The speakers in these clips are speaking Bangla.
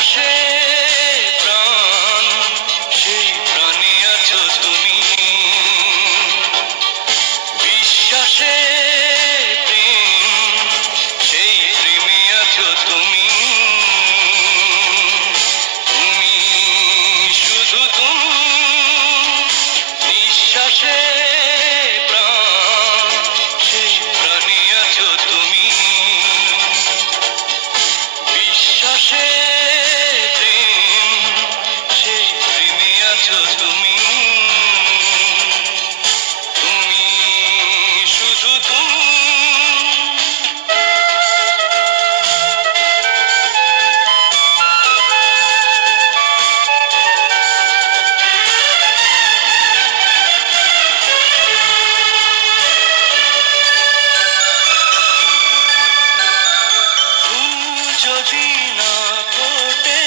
বিশ্বাসে প্রাণ, সেই প্রাণে আছো তুমি। বিশ্বাসে প্রেম, সেই প্রেমে আছো তুমি। তুমি শুধু তুমি। নিঃশ্বাসে প্রাণ, সেই প্রাণে আছো তুমি। বিশ্বাসে প্রেম, সেই প্রেমে আছো তুমি। তুমি শুধু তুমি। যদি না ফোটে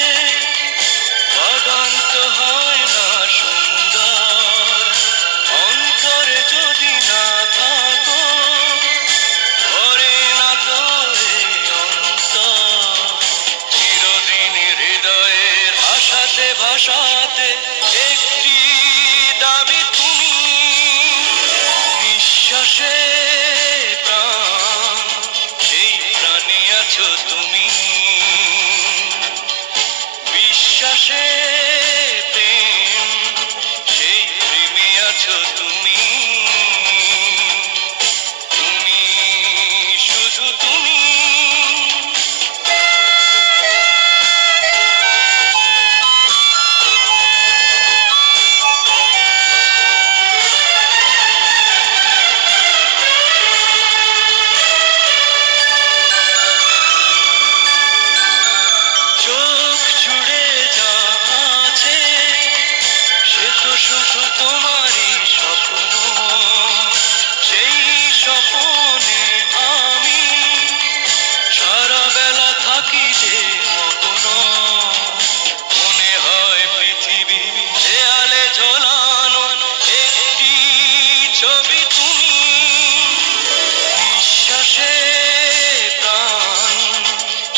বাগান তো হয় না সুন্দর। অন্তরে যদি না থাকো ভরে না তোরে অন্তর। চিরদিন হৃদয়ের আশাতে ভাষাতে একটি দাবি তুমি। নিঃশ্বাসে প্রাণ, সেই প্রাণে আছো তুমি। বিশ্বাসে প্রেম, সেই প্রেমে আছো তুমি। তুমি শুধু তুমি। চোখ জুড়ে যা আছে সে তো শুধু তোমারই স্বপ্ন। সেই স্বপ্নে আমি সারা বেলা থাকি যে মগ্ন। মনে হয় পৃথিবী দেয়ালে ঝোলানো একটি ছবি তুমি। নিঃশ্বাসে প্রাণ,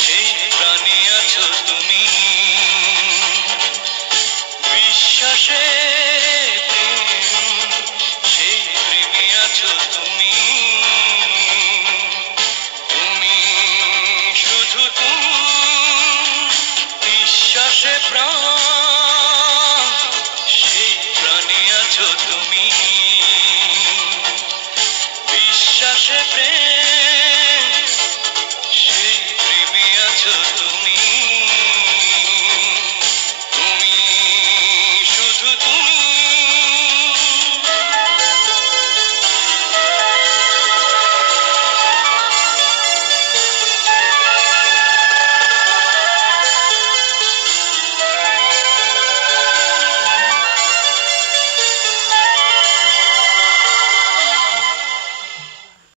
সেই প্রাণে আছো তুমি। বিশ্বাসে প্রেম, সেই প্রেমে আছো তুমি। তুমি শুধু তুমি। বিশ্বাসে প্রাণ, সেই প্রাণে আছো তুমি। বিশ্বাসে প্রেম।